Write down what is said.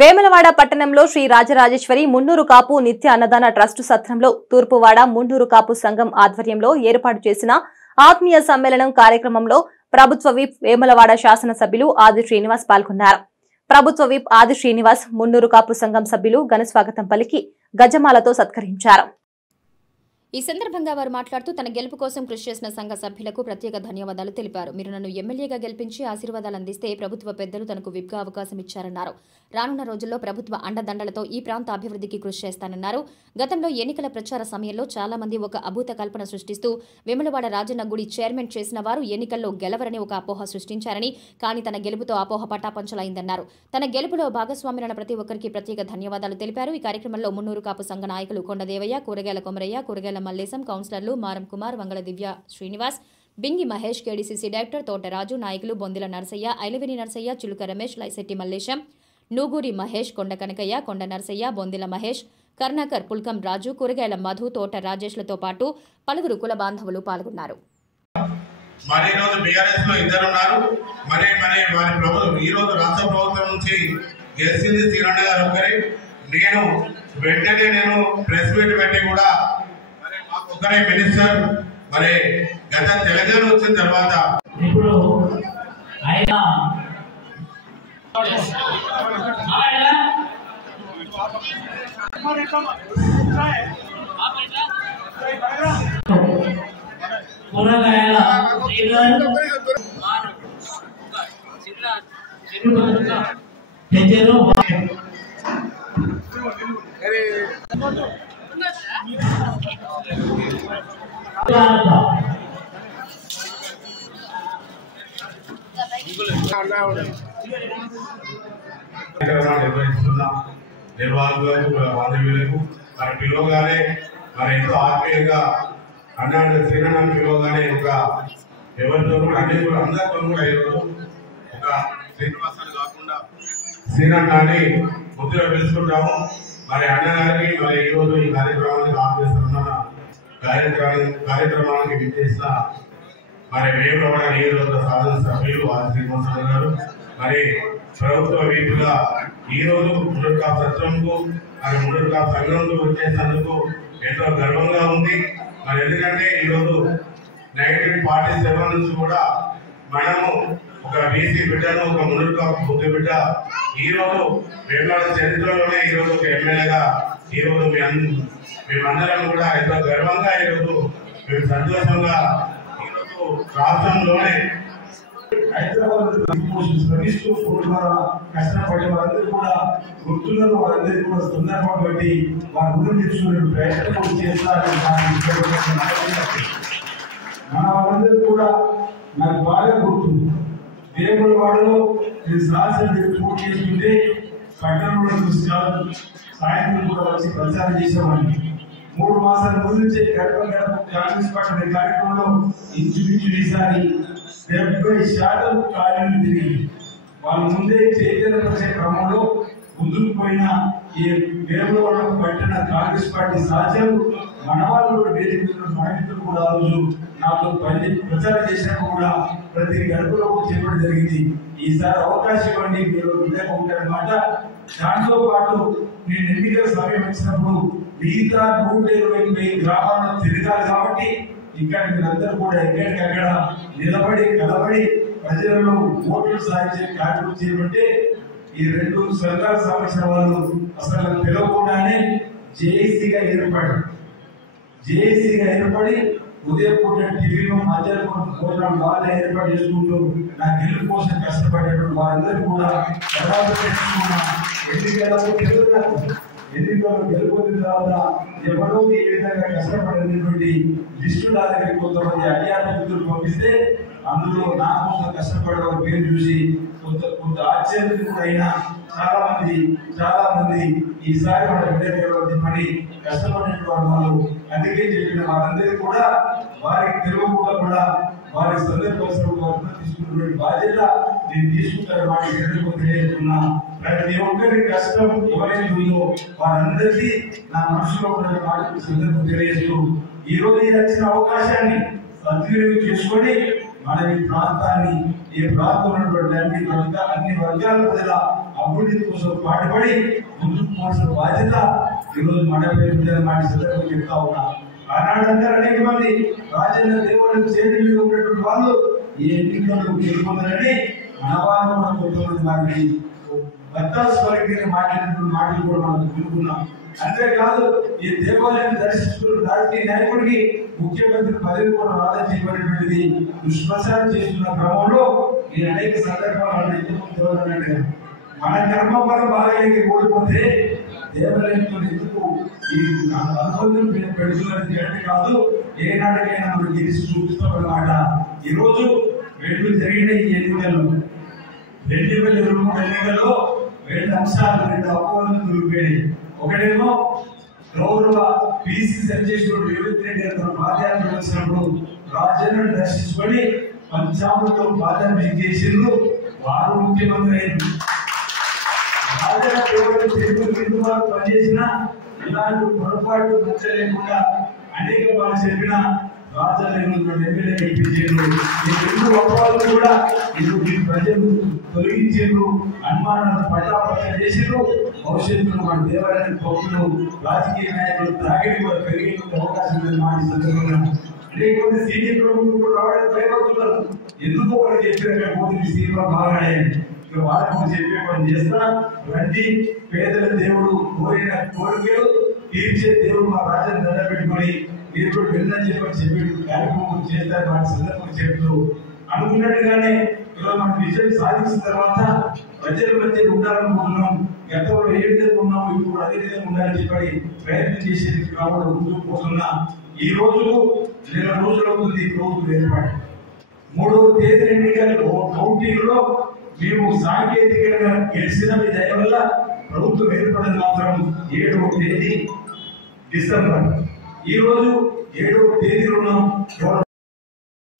వేములవాడ పట్టణంలో శ్రీ రాజరాజేశ్వరి మున్నూరు కాపు నిత్య అన్నదాన ట్రస్టు సత్రంలో తూర్పువాడ మున్నూరు కాపు సంఘం ఆధ్వర్యంలో ఏర్పాటు చేసిన ఆత్మీయ సమ్మేళనం కార్యక్రమంలో ప్రభుత్వ విప్ వేములవాడ శాసనసభ్యులు ఆది శ్రీనివాస్ పాల్గొన్నారు. ప్రభుత్వ విప్ ఆది శ్రీనివాస్ మున్నూరు కాపు సంఘం సభ్యులు ఘనస్వాగతం పలికి గజమాలతో సత్కరించారు. ఈ సందర్భంగా వారు మాట్లాడుతూ తన గెలుపు కోసం కృషి చేసిన సంఘ సభ్యులకు ప్రత్యేక ధన్యవాదాలు తెలిపారు. మీరు నన్ను ఎమ్మెల్యేగా గెలిపించి ఆశీర్వాదాలు అందిస్తే ప్రభుత్వ పెద్దలు తనకు విప్గా అవకాశం ఇచ్చారన్నారు. రానున్న రోజుల్లో ప్రభుత్వ అండదండలతో ఈ ప్రాంత అభివృద్ధికి కృషి చేస్తానన్నారు. గతంలో ఎన్నికల ప్రచార సమయంలో చాలా మంది ఒక అభూత కల్పన సృష్టిస్తూ వేములవాడ రాజన్న గుడి చైర్మన్ చేసిన వారు ఎన్నికల్లో గెలవరని ఒక అపోహ సృష్టించారని, కానీ తన గెలుపుతో అపోహ పటాపంచలైందన్నారు. తన గెలుపులో భాగస్వామ్యులైన ప్రతి ఒక్కరికి ప్రత్యేక ధన్యవాదాలు తెలిపారు. ఈ కార్యక్రమంలో మున్నూరు కాపు సంఘ నాయకులు కొండదేవయ్య, కూరగాయల కొమరయ్య, కూరగాయల మల్లేశం, కౌన్సిలర్లు మారం కుమార్, వంగళ దివ్య శ్రీనివాస్, బింగి మహేష్, కేడీసీసీ డైరెక్టర్ తోటరాజు, నాయకులు బొందిల నరసయ్య, ఐలవేని నరసయ్య, చిలుక రమేష్, లైశెట్టి మల్లేశం, నూగూరి మహేష్, కొండ కనకయ్య, కొండ నరసయ్య, బొందిల మహేష్, కర్ణాకర్, పుల్కం రాజు, కూరగాయల మధు, తోట రాజేష్లతో పాటు పలువురు కుల బాంధవులు పాల్గొన్నారు. వెంటనే నేను ప్రెస్ మీట్ పెట్టి కూడా ఒక్కరే మినిస్టర్ మరి గత తెలంగాణ వచ్చిన తర్వాత ఇప్పుడు ఆయన కూరగాయల తెచ్చారు. నిర్వాహకులకు వాదవ్యులకు మరి పిలువగానే మరి ఎంతో ఆత్మీయంగా అన్నాడు శ్రీనారాయణ పిలువగానే ఒక ఎవరితో కూడా అందరితో కూడా ఈరోజు ఒక శ్రీనివాసాలు కాకుండా శ్రీనారాయణని ముద్దుగా పిలుచుకుంటాము. మరి అన్నగారికి మరి ఈరోజు ఈ కార్యక్రమానికి ఆహ్వానిస్తున్న కార్యక్రమానికి విచ్చేసిన మరి వేములవాడ నియోజకవర్గ సాధన సభ్యులు ఆది శ్రీనివాసరావు గారు, మరి ప్రభుత్వ వీపుగా ఈ రోజు మున్నూరు కాపు సత్రంకు మరి మున్నూరు కాపు సంఘంకు వచ్చేసినందుకు ఎంతో గర్వంగా ఉంది. మరి ఎందుకంటే ఈరోజు 1947 నుంచి కూడా మనము ఒక బీసీ బిడ్డను, ఒక మున్నూరు కాపు బుద్ధి బిడ్డ ఈ రోజు వేములవాడ చరిత్రలోనే ఈ రోజు ఒక ఎమ్మెల్యేగా ఈ రోజు మేమందరం కూడా ఎంతో గర్వంగా ఈరోజు మేము సంతోషంగా ఈరోజు రాష్ట్రంలోనే హైదరాబాద్ కష్టపడే వారందరూ కూడా వృత్తులను వారందరూ కూడా సందర్భం బట్టి వారి గురించి తెచ్చుకునే ప్రయత్నం చేస్తారని మన వాళ్ళందరూ కూడా నాకు బాగా గుర్తు. వేములవాడలో నేను శాసనసభ్యులు పోటీ చేస్తుంటే పట్టణంలో సాయంత్రం కూడా వచ్చి ప్రచారం చేసేవాడిని. 3 మాసాల ముందు నుంచే గడప గడప కాంగ్రెస్ పార్టీ కార్యక్రమంలో ఇంచుమించు ఈసారి 70% కార్యాలు తిరిగి వాళ్ళ ముందే చైతన్యపరిచే క్రమంలో ముందుకు పోయిన ఈ వేములవాడ పట్టిన కాంగ్రెస్ పార్టీ సాధ్యం మన వాళ్ళు వేదికలు మనతో కూడా ఆ రోజు నాకు ప్రచారం చేసినప్పుడు కూడా ప్రతి గడపలో చెప్పడం జరిగింది. ఈసారి అవకాశం ఇవ్వండి, మీరు విధంగా ఉంటారన్నమాట. దాంతో పాటు నేను ఎన్నికల సమయం వచ్చినప్పుడు మిగతా 120 గ్రామాలను తిరగాలి కాబట్టి ఇక్కడ మీరందరూ కూడా ఎక్కడికక్కడ నిలబడి కలబడి ప్రజలలో ఓట్లు సాధించే కార్యక్రమం చేయబట్టే ఈ 2 సర్కారు సంబంధించిన వాళ్ళు అసలు పిలవకుండానే జేఏసీగా ఏర్పడి ఉదయం పూట టీవీలో మధ్యాహ్నం భోజనం వాళ్ళే ఏర్పాటు చేసుకుంటూ నా గెలుపు కోసం కష్టపడేటువంటి వారందరూ కూడా తర్వాత ఎన్నికల్లో గెలుపొందిన తర్వాత ఎవరో ఏ విధంగా కష్టపడినటువంటి లిస్టు నా దగ్గర కొంతమంది అడియార్థులు పంపిస్తే అందులో నా కోసం కష్టపడే పేరు చూసి కొంత ఆశ్చర్యం అయినా చాలా మంది ఈసారి మన విద్యార్థులు పని కష్టపడినటువంటి వాళ్ళు అందుకే చెప్పిన వారందరికీ కూడా వారికి తెలియకుండా కూడా వారి సందర్భం తీసుకున్నటువంటి బాధ్యత నేను తీసుకుంటారు. వాటి తెలియజేస్తున్నా ప్రతి ఒక్కరి కష్టం ఎవరైతే ఉందో వారందరికీ నా మనసులో ఉన్న వాటి సందర్భం తెలియజేస్తూ ఈ రోజు వచ్చిన అవకాశాన్ని సద్వినియోగం చేసుకొని మన ఈ ప్రాంతాన్ని ఈ ప్రాంతంలో అన్ని వర్గాల ప్రజల అభివృద్ధి కోసం పాటుపడి ముందుకు పోవాల్సిన బాధ్యత ఈరోజు మనపై మాట సందర్భంగా చెప్తా ఉన్నా. ఆనాడంతా అనేక మంది రాజన్న దేవుళ్ళకు చేతులు ఉన్నటువంటి వాళ్ళు ఈ ఎన్నికల్లో గెలుపొందారని మన వాళ్ళు మనం కొంతమంది వారికి భర్తాస్వరంగా మాట్లాడినటువంటి మాటలు కూడా మనం వినుకున్నాం. అంతేకాదు ఈ దేవాలయాన్ని దర్శించుకున్న రాజకీయ నాయకుడికి ముఖ్యమంత్రి పదవి కూడా ఆలోచించబడినటువంటిది దుష్ప్రచారం చేస్తున్న క్రమంలో నేను అనేక సందర్భాలను ఎందుకు మన కర్మఫలం బాలయ్యకి ఓడిపోతే దేవాలయంతో ఎందుకు ఈ అనుబంధం పెడుతున్నది అంటే కాదు, ఏనాటికైనా మనం గెలిచి చూపిస్తామన్నమాట. ఈరోజు రెండు జరిగిన ఈ ఎన్నికల్లో 2023 ఎన్నికల్లో రెండు అంశాలు, రెండు అపోహలు దొరికిపోయాయి. ఒకటేమో గౌరవ పిసిసి అధ్యక్షుడు రేవంత్ రెడ్డి గారు పాదయాత్ర వచ్చినప్పుడు రాజన్నను దర్శించుకొని పంచామృతం పాదయాత్ర చేసిండ్రు, వారు ముఖ్యమంత్రి అయింది. రాజన్న కేవలం తెలుగు విందువారు పనిచేసిన ఇలాంటి పొరపాటు నచ్చలేకుండా అనేక వాళ్ళు చెప్పిన రాజన్న ఎమ్మెల్యే గెలిపించారు. ఈ రెండు అపోహలు కూడా ఈ ప్రజలు తొలగించారు, అనుమానాలను పటాపటం చేసారు. భవిష్యత్తులో మన దేవాలయానికి భక్తులు రాజకీయ నాయకులు తాగిడి కూడా పెరిగే అవకాశం ఉందని మాట సందర్భంగా అనేక మంది సీనియర్ ప్రముఖులు కూడా రావడానికి భయపడుతున్నారు. ఎందుకు వాళ్ళు చెప్పిన పోతుంది సీనియర్ బాగా వాళ్ళకు చెప్పే పని చేస్తా రండి, పేదల దేవుడు కోరిన కోరికలు తీర్చే దేవుడు మా రాజ్యాన్ని దండ పెట్టుకొని మీరు కూడా వెళ్ళని చెప్పి కార్యక్రమం చేస్తారు. వాటి సందర్భంగా చెప్తూ అనుకున్నట్టుగానే ఈరోజు మనం విజయం సాధించిన తర్వాత ప్రజల మధ్య ఉండాలనుకుంటున్నాం. గతంలో ఏ విధంగా ఉన్నాము ఇప్పుడు అదే విధంగా ఉండాలని చెప్పి ప్రయత్నం చేసేది కాబట్టి ముందుకు పోతున్నా. ఈ రోజు 2 రోజులు అవుతుంది ఈ ప్రభుత్వం ఏర్పాటు. 3వ తేదీ ఎన్నికల్లో కౌంటింగ్లో మేము సాంకేతికంగా గెలిచిన మీ దయ వల్ల ప్రభుత్వం ఏర్పడేది మాత్రం 7వ తేదీ డిసెంబర్. ఈ రోజు 7వ